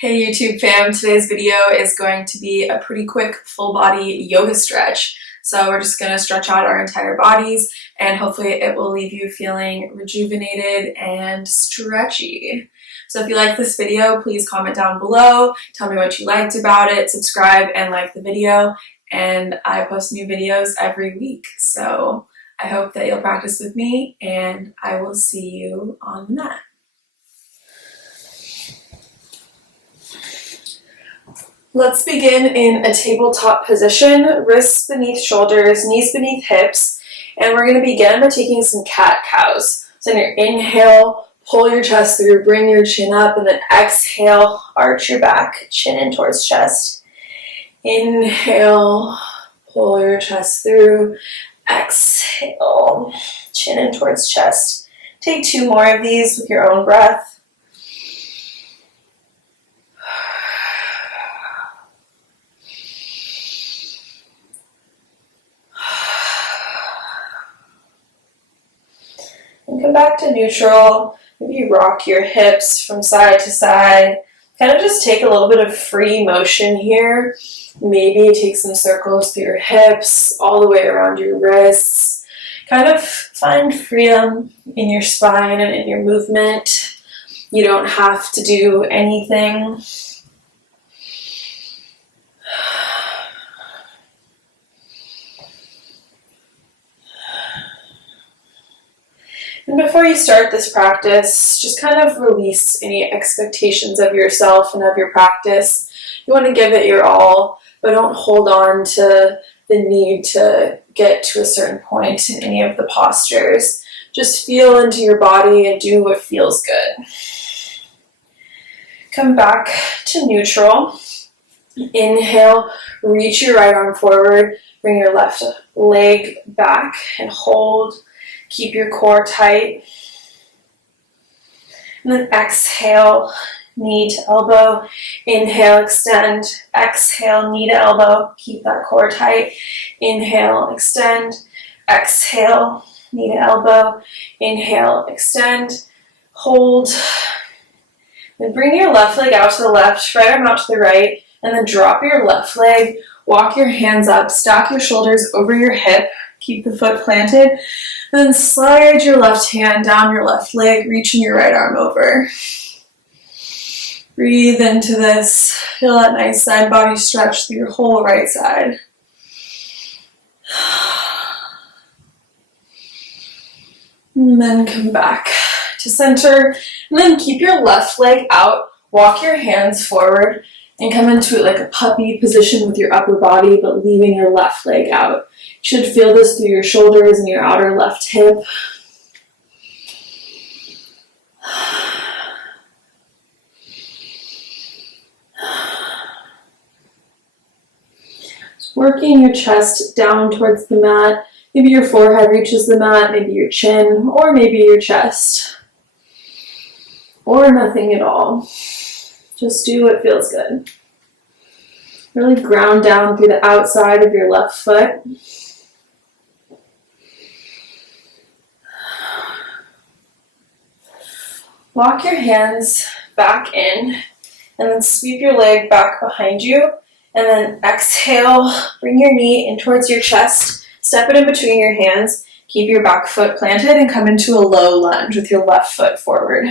Hey YouTube fam, today's video is going to be a pretty quick full body yoga stretch. So we're just going to stretch out our entire bodies and hopefully it will leave you feeling rejuvenated and stretchy. So if you like this video, please comment down below, tell me what you liked about it, subscribe and like the video, and I post new videos every week. So I hope that you'll practice with me and I will see you on the mat. Let's begin in a tabletop position, wrists beneath shoulders, knees beneath hips, and we're going to begin by taking some cat-cows. So on your inhale, pull your chest through, bring your chin up, and then exhale, arch your back, chin in towards chest. Inhale, pull your chest through, exhale, chin in towards chest. Take 2 more of these with your own breath. And come back to neutral. Maybe rock your hips from side to side. Kind of just take a little bit of free motion here. Maybe take some circles through your hips, all the way around your wrists. Kind of find freedom in your spine and in your movement. You don't have to do anything. And before you start this practice, just kind of release any expectations of yourself and of your practice. You want to give it your all, but don't hold on to the need to get to a certain point in any of the postures. Just feel into your body and do what feels good. Come back to neutral. Inhale, reach your right arm forward, bring your left leg back and hold. Keep your core tight. And then exhale, knee to elbow. Inhale, extend. Exhale, knee to elbow. Keep that core tight. Inhale, extend. Exhale, knee to elbow. Inhale, extend. Hold. Then bring your left leg out to the left, right arm out to the right, and then drop your left leg. Walk your hands up. Stack your shoulders over your hip. Keep the foot planted. And then slide your left hand down your left leg, reaching your right arm over. Breathe into this. Feel that nice side body stretch through your whole right side. And then come back to center. And then keep your left leg out. Walk your hands forward and come into like a puppy position with your upper body, but leaving your left leg out. You should feel this through your shoulders and your outer left hip. Just working your chest down towards the mat. Maybe your forehead reaches the mat, maybe your chin, or maybe your chest. Or nothing at all. Just do what feels good. Really ground down through the outside of your left foot. Walk your hands back in and then sweep your leg back behind you. And then exhale, bring your knee in towards your chest. Step it in between your hands. Keep your back foot planted and come into a low lunge with your left foot forward.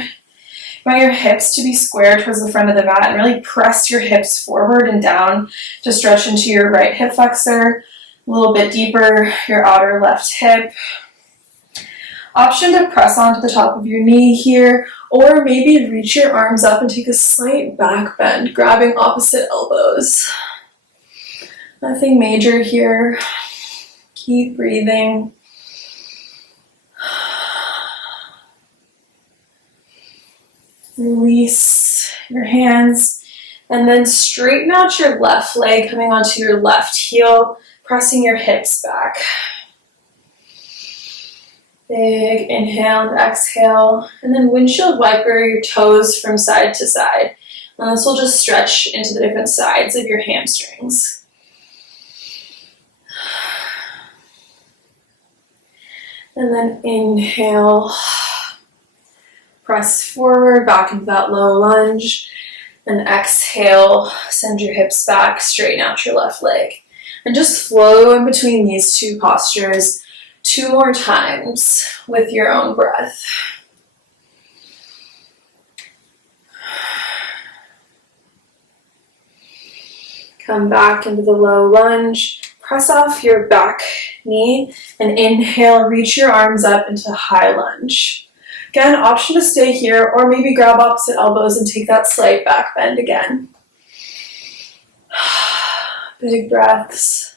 You want your hips to be square towards the front of the mat and really press your hips forward and down to stretch into your right hip flexor, a little bit deeper, your outer left hip. Option to press onto the top of your knee here, or maybe reach your arms up and take a slight back bend, grabbing opposite elbows. Nothing major here. Keep breathing. Release your hands and then straighten out your left leg, coming onto your left heel, pressing your hips back. Big inhale and exhale, and then windshield wiper your toes from side to side. And this will just stretch into the different sides of your hamstrings. And then inhale. Press forward, back into that low lunge. And exhale, send your hips back, straighten out your left leg. And just flow in between these two postures 2 more times with your own breath. Come back into the low lunge. Press off your back knee and inhale, reach your arms up into high lunge. Again, option to stay here or maybe grab opposite elbows and take that slight back bend again. Big breaths.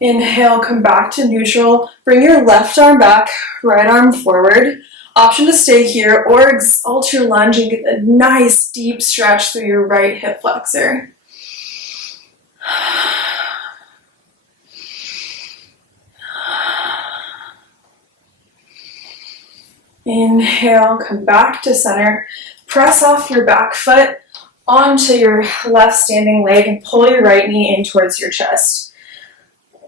Inhale, come back to neutral. Bring your left arm back, right arm forward. Option to stay here or exalt your lunge and get a nice deep stretch through your right hip flexor. Inhale, come back to center. Press off your back foot onto your left standing leg and pull your right knee in towards your chest.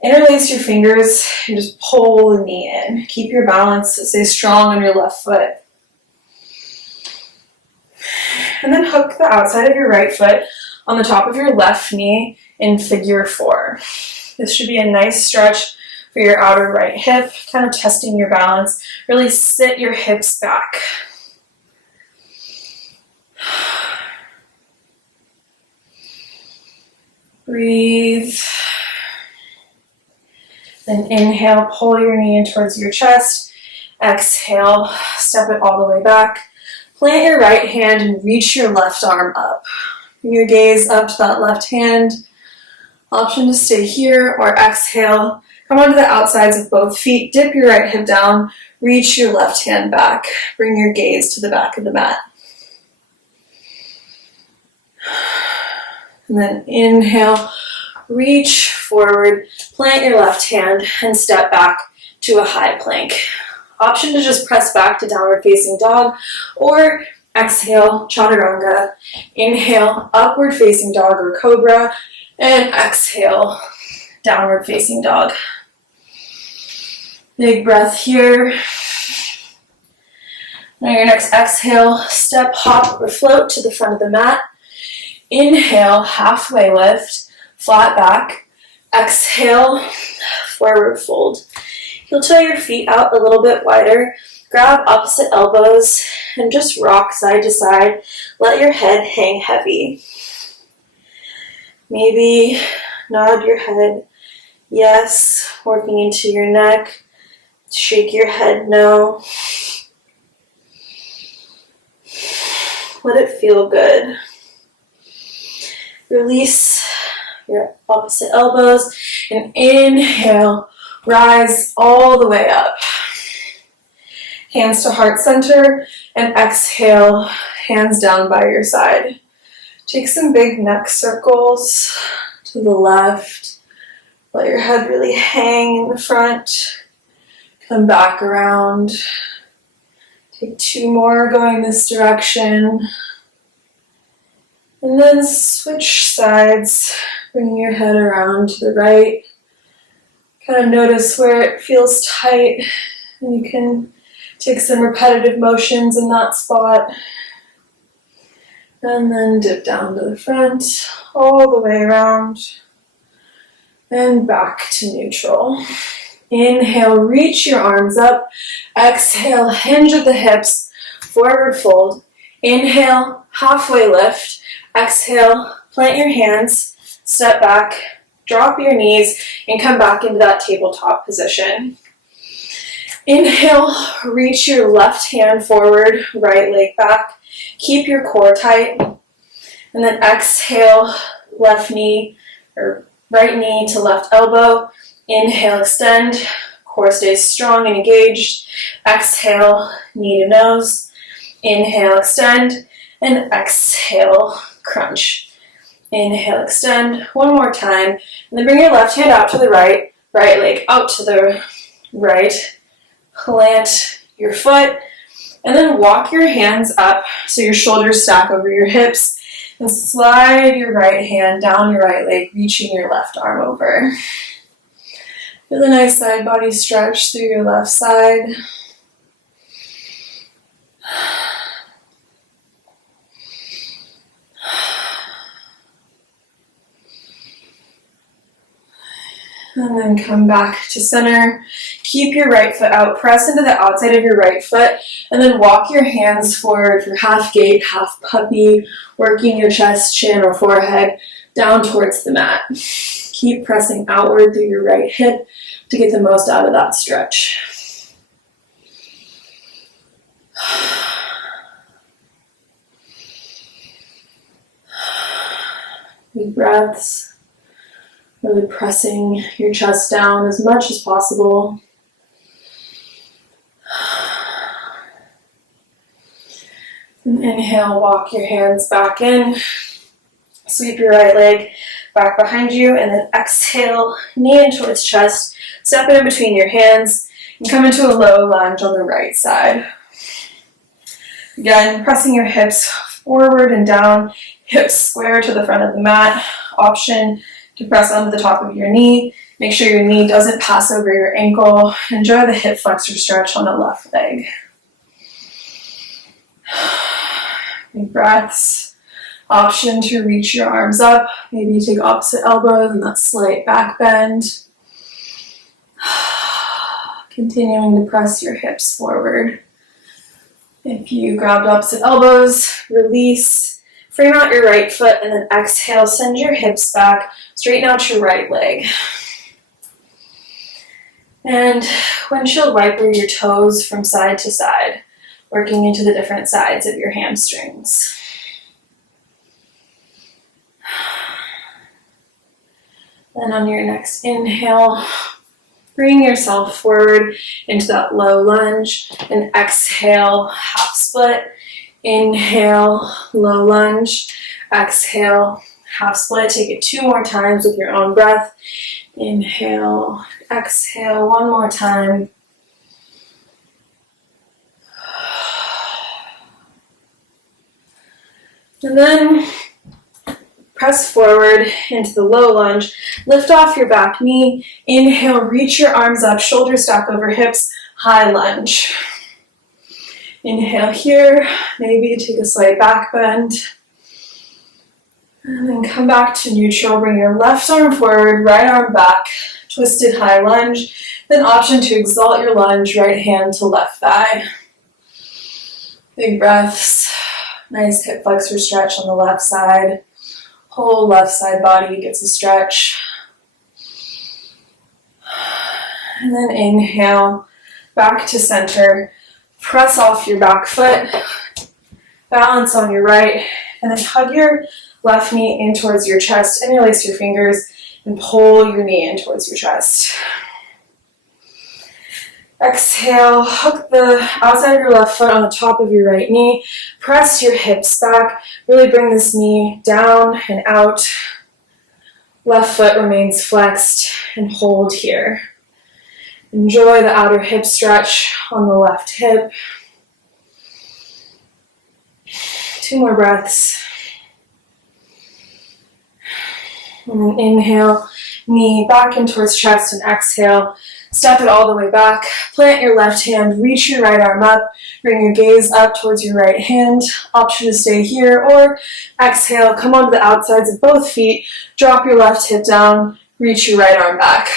Interlace your fingers and just pull the knee in. Keep your balance, stay strong on your left foot. And then hook the outside of your right foot on the top of your left knee in figure 4. This should be a nice stretch for your outer right hip, kind of testing your balance. Really sit your hips back. Breathe. Then inhale, pull your knee in towards your chest. Exhale, step it all the way back. Plant your right hand and reach your left arm up. Bring your gaze up to that left hand. Option to stay here or exhale. Come onto the outsides of both feet. Dip your right hip down. Reach your left hand back. Bring your gaze to the back of the mat. And then inhale, reach forward, plant your left hand, and step back to a high plank. Option to just press back to downward facing dog, or exhale, chaturanga. Inhale, upward facing dog or cobra, and exhale, downward facing dog. Big breath here. Now your next exhale, step, hop, or float to the front of the mat. Inhale, halfway lift, flat back. Exhale, forward fold. Heel toe your feet out a little bit wider. Grab opposite elbows and just rock side to side. Let your head hang heavy. Maybe nod your head yes, working into your neck. Shake your head no. Let it feel good. Release your opposite elbows and inhale, rise all the way up. Hands to heart center and exhale, hands down by your side. Take some big neck circles to the left. Let your head really hang in the front. Come back around. Take 2 more going this direction. And then switch sides, bring your head around to the right. Kind of notice where it feels tight, and you can take some repetitive motions in that spot. And then dip down to the front, all the way around, and back to neutral. Inhale, reach your arms up. Exhale, hinge at the hips, forward fold. Inhale, halfway lift. Exhale, plant your hands, step back, drop your knees, and come back into that tabletop position. Inhale, reach your left hand forward, right leg back. Keep your core tight. And then exhale, left knee or right knee to left elbow. Inhale, extend. Core stays strong and engaged. Exhale, knee to nose. Inhale, extend. And exhale, crunch. Inhale, extend. 1 more time. And then bring your left hand out to the right. Right leg out to the right. Plant your foot. And then walk your hands up so your shoulders stack over your hips. And slide your right hand down your right leg, reaching your left arm over. Feel a nice side body stretch through your left side. And then come back to center. Keep your right foot out. Press into the outside of your right foot. And then walk your hands forward for half gate, half puppy, working your chest, chin, or forehead down towards the mat. Keep pressing outward through your right hip to get the most out of that stretch. Deep breaths. Really pressing your chest down as much as possible. And inhale, walk your hands back in. Sweep your right leg back behind you, and then exhale, knee in towards chest. Step it in between your hands and come into a low lunge on the right side. Again, pressing your hips forward and down, hips square to the front of the mat. Option to press onto the top of your knee. Make sure your knee doesn't pass over your ankle. Enjoy the hip flexor stretch on the left leg. Big breaths. Option to reach your arms up. Maybe you take opposite elbows and that slight back bend. Continuing to press your hips forward. If you grabbed opposite elbows, release. Frame out your right foot and then exhale, send your hips back, straighten out your right leg. And windshield wiper your toes from side to side, working into the different sides of your hamstrings. Then on your next inhale, bring yourself forward into that low lunge and exhale, half split. Inhale, low lunge. Exhale, half split. Take it 2 more times with your own breath. Inhale, exhale, 1 more time. And then press forward into the low lunge. Lift off your back knee. Inhale, reach your arms up, shoulders stack over hips, high lunge. Inhale here, maybe take a slight back bend. And then come back to neutral. Bring your left arm forward, right arm back, twisted high lunge. Then option to exalt your lunge, right hand to left thigh. Big breaths. Nice hip flexor stretch on the left side. Whole left side body gets a stretch. And then inhale, back to center. Press off your back foot, balance on your right, and then hug your left knee in towards your chest, interlace your fingers, and pull your knee in towards your chest. Exhale, hook the outside of your left foot on the top of your right knee, press your hips back, really bring this knee down and out. Left foot remains flexed and hold here. Enjoy the outer hip stretch on the left hip. 2 more breaths. And then inhale, knee back in towards chest, and exhale. Step it all the way back. Plant your left hand, reach your right arm up, bring your gaze up towards your right hand. Option to stay here, or exhale, come onto the outsides of both feet, drop your left hip down, reach your right arm back.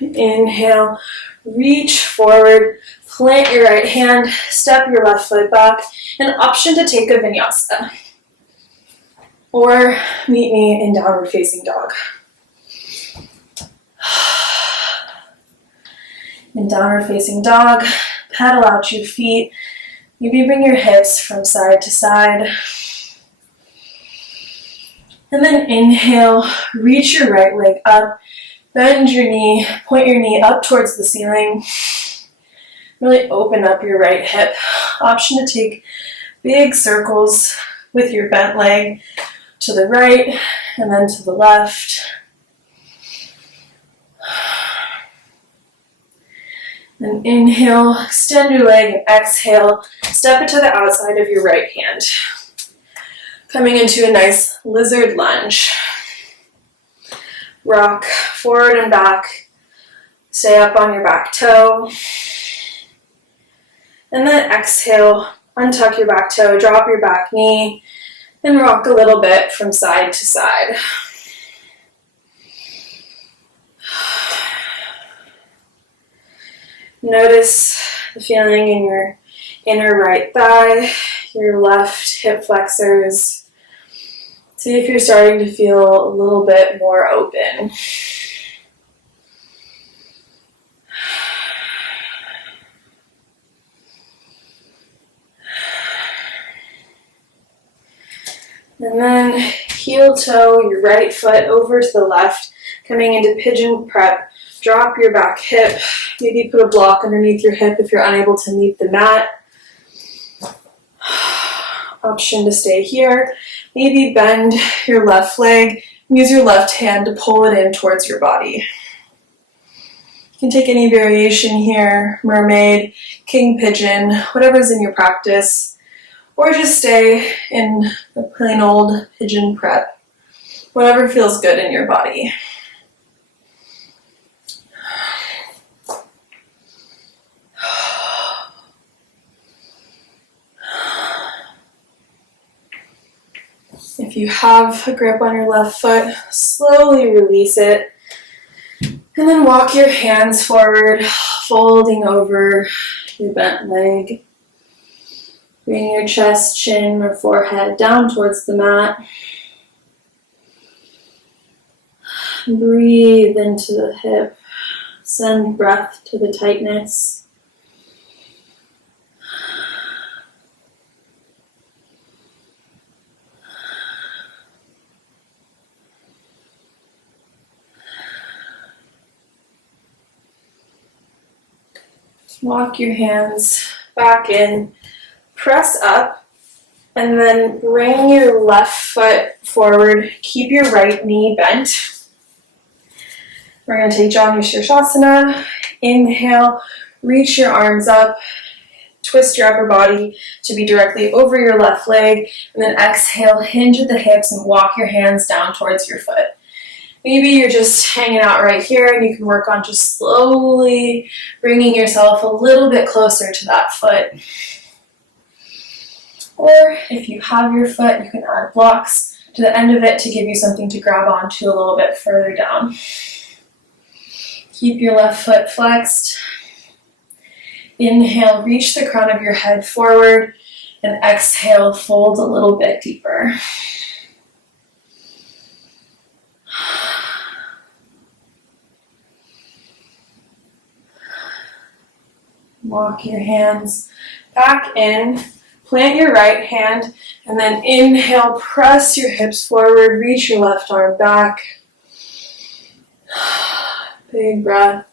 Inhale, reach forward, plant your right hand, step your left foot back, and option to take a vinyasa. Or meet me in downward facing dog. In downward facing dog, pedal out your feet. Maybe bring your hips from side to side. And then inhale, reach your right leg up, bend your knee, point your knee up towards the ceiling. Really open up your right hip. Option to take big circles with your bent leg to the right and then to the left. And inhale, extend your leg, and exhale, step it to the outside of your right hand. Coming into a nice lizard lunge. Rock forward and back. Stay up on your back toe. And then exhale, Untuck your back toe, drop your back knee, and rock a little bit from side to side. Notice the feeling in your inner right thigh, your left hip flexors. See if you're starting to feel a little bit more open. And then heel toe your right foot over to the left, coming into pigeon prep. Drop your back hip, maybe put a block underneath your hip if you're unable to meet the mat. Option to stay here. Maybe bend your left leg, use your left hand to pull it in towards your body. You can take any variation here, mermaid, king pigeon, whatever's in your practice, or just stay in the plain old pigeon prep, whatever feels good in your body. If you have a grip on your left foot, slowly release it. And then walk your hands forward, folding over your bent leg. Bring your chest, chin, or forehead down towards the mat. Breathe into the hip. Send breath to the tightness. Walk your hands back in, press up, and then bring your left foot forward. Keep your right knee bent. We're going to take Janu Shirshasana. Inhale, reach your arms up, twist your upper body to be directly over your left leg, and then exhale, hinge at the hips and walk your hands down towards your foot. Maybe you're just hanging out right here and you can work on just slowly bringing yourself a little bit closer to that foot. Or if you have your foot, you can add blocks to the end of it to give you something to grab onto a little bit further down. Keep your left foot flexed. Inhale, reach the crown of your head forward, and exhale, fold a little bit deeper. Walk your hands back in, plant your right hand, and then inhale, press your hips forward, reach your left arm back. Big breath.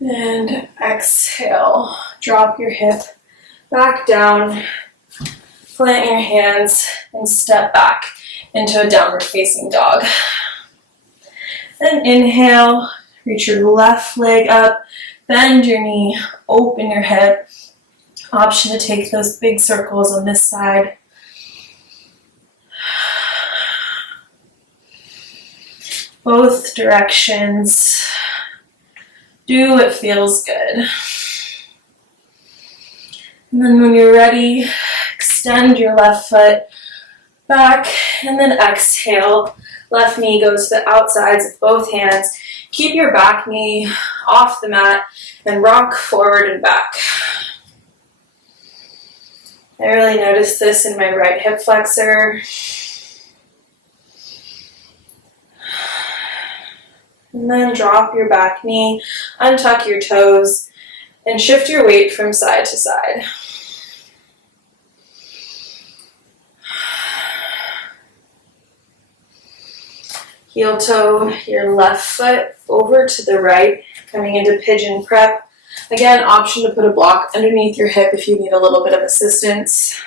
And exhale, drop your hip back down, plant your hands, and step back into a downward facing dog. Then inhale, reach your left leg up, bend your knee, open your hip. Option to take those big circles on this side. Both directions. Do what feels good. And then when you're ready, extend your left foot back and then exhale. Left knee goes to the outsides of both hands. Keep your back knee off the mat and rock forward and back. I really noticed this in my right hip flexor. And then drop your back knee, untuck your toes, and shift your weight from side to side. Heel toe your left foot over to the right, coming into pigeon prep. Again, option to put a block underneath your hip if you need a little bit of assistance.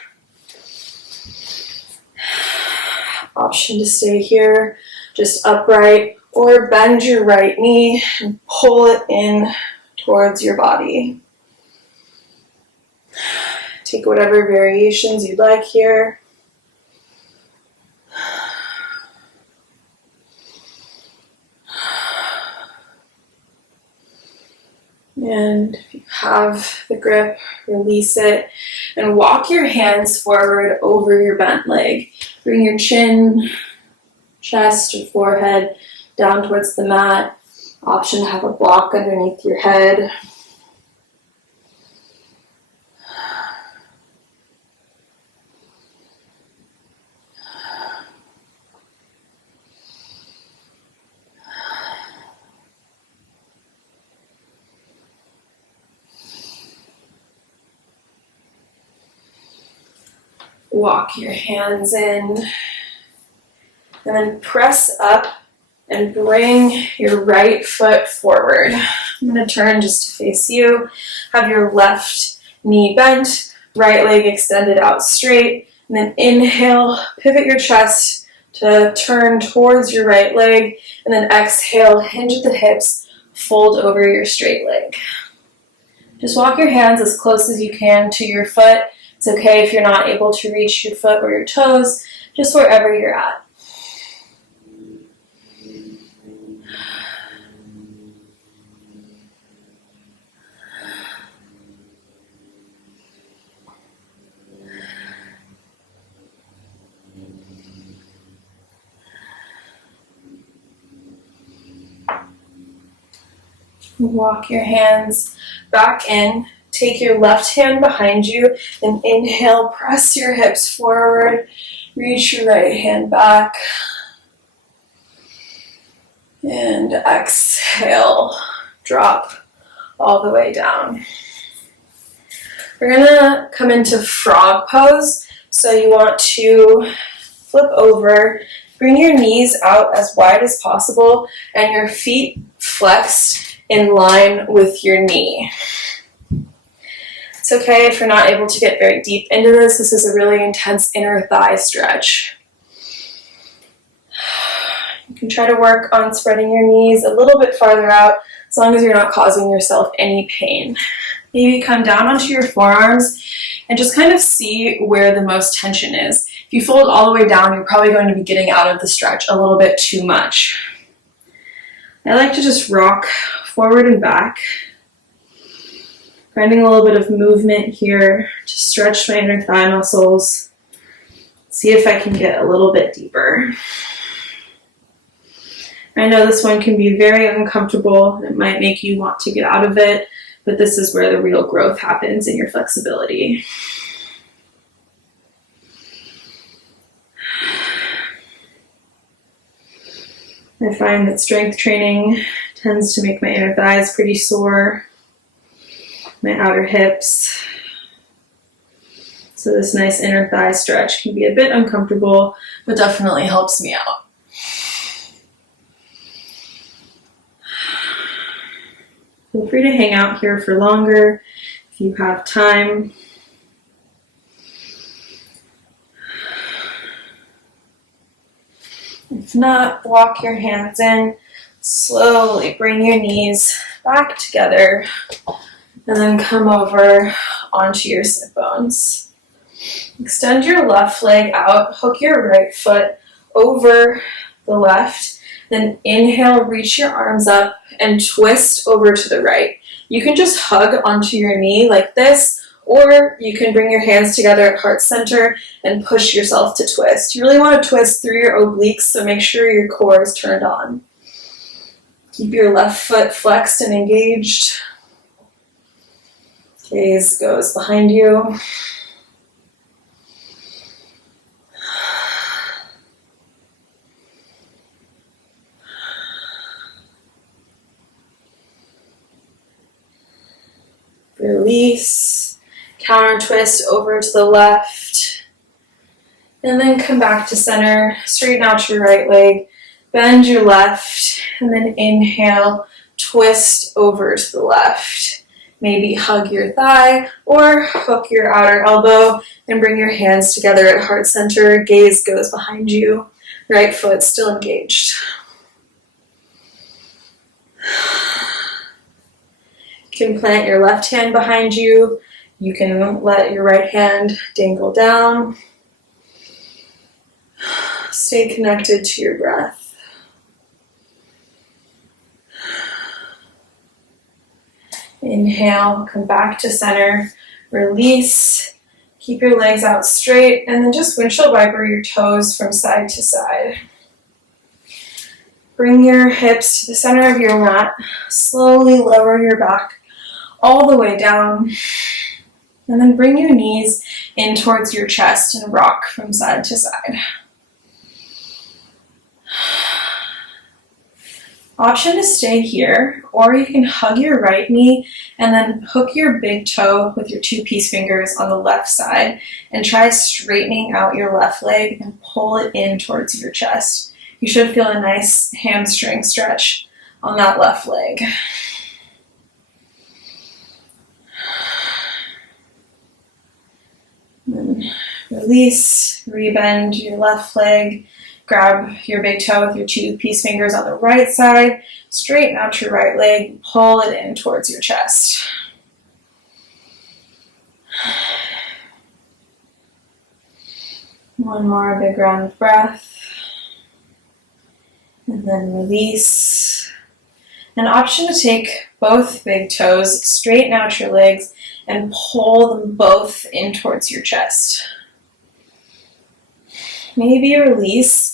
Option to stay here, just upright, or bend your right knee and pull it in towards your body. Take whatever variations you'd like here. And if you have the grip, release it and walk your hands forward over your bent leg. Bring your chin, chest, or forehead down towards the mat. Option to have a block underneath your head. Walk your hands in, and then press up and bring your right foot forward. I'm going to turn just to face you. Have your left knee bent, right leg extended out straight, and then inhale, pivot your chest to turn towards your right leg, and then exhale, hinge at the hips, fold over your straight leg. Just walk your hands as close as you can to your foot. It's okay if you're not able to reach your foot or your toes, just wherever you're at. Walk your hands back in. Take your left hand behind you and inhale, press your hips forward, reach your right hand back, and exhale, drop all the way down. We're gonna come into frog pose, so you want to flip over, bring your knees out as wide as possible, and your feet flexed in line with your knee. It's okay if you're not able to get very deep into this. This is a really intense inner thigh stretch. You can try to work on spreading your knees a little bit farther out, as long as you're not causing yourself any pain. Maybe come down onto your forearms and just kind of see where the most tension is. If you fold all the way down, you're probably going to be getting out of the stretch a little bit too much. I like to just rock forward and back, finding a little bit of movement here to stretch my inner thigh muscles. See if I can get a little bit deeper. I know this one can be very uncomfortable. It might make you want to get out of it, but this is where the real growth happens in your flexibility. I find that strength training tends to make my inner thighs pretty sore, my outer hips. So this nice inner thigh stretch can be a bit uncomfortable, but definitely helps me out. Feel free to hang out here for longer if you have time. If not, walk your hands in. Slowly bring your knees back together and then come over onto your sit bones. Extend your left leg out, hook your right foot over the left, then inhale, reach your arms up and twist over to the right. You can just hug onto your knee like this, or you can bring your hands together at heart center and push yourself to twist. You really want to twist through your obliques, so make sure your core is turned on. Keep your left foot flexed and engaged. Gaze goes behind you. Release, counter twist over to the left, and then come back to center, straighten out your right leg, bend your left, and then inhale, twist over to the left. Maybe hug your thigh or hook your outer elbow and bring your hands together at heart center, gaze goes behind you, right foot still engaged. You can plant your left hand behind you. You can let your right hand dangle down. Stay connected to your breath. Inhale, come back to center, release, keep your legs out straight, and then just windshield wiper your toes from side to side. Bring your hips to the center of your mat, slowly lower your back all the way down, and then bring your knees in towards your chest and rock from side to side. Option to stay here, or you can hug your right knee and then hook your big toe with your 2 peace fingers on the left side and try straightening out your left leg and pull it in towards your chest. You should feel a nice hamstring stretch on that left leg. And release, rebend your left leg. Grab your big toe with your 2 peace fingers on the right side, straighten out your right leg, pull it in towards your chest. One more big round of breath, and then release. An option to take both big toes, straighten out your legs, and pull them both in towards your chest. Maybe release.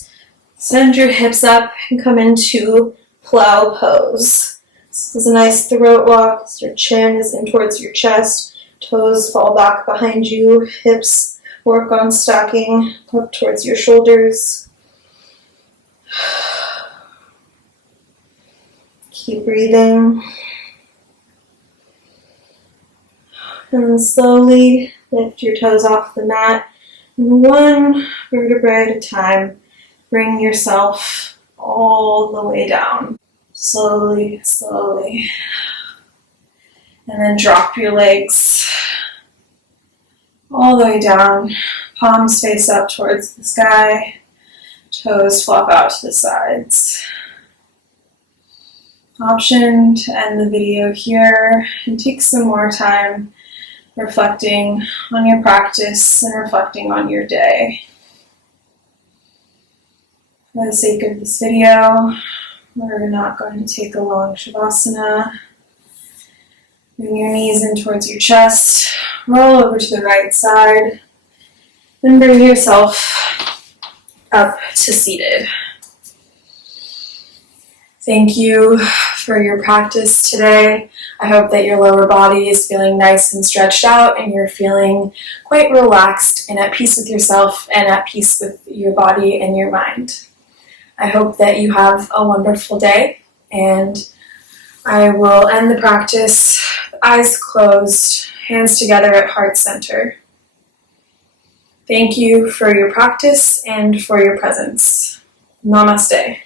Send your hips up and come into plow pose. This is a nice throat walk. Your chin is in towards your chest. Toes fall back behind you. Hips work on stacking up towards your shoulders. Keep breathing. And then slowly lift your toes off the mat. And one vertebrae at a time, bring yourself all the way down. Slowly, slowly. And then drop your legs all the way down. Palms face up towards the sky. Toes flop out to the sides. Option to end the video here and take some more time reflecting on your practice and reflecting on your day. For the sake of this video, we're not going to take a long Shavasana. Bring your knees in towards your chest, roll over to the right side, then bring yourself up to seated. Thank you for your practice today. I hope that your lower body is feeling nice and stretched out and you're feeling quite relaxed and at peace with yourself and at peace with your body and your mind. I hope that you have a wonderful day, and I will end the practice with eyes closed, hands together at heart center. Thank you for your practice and for your presence. Namaste.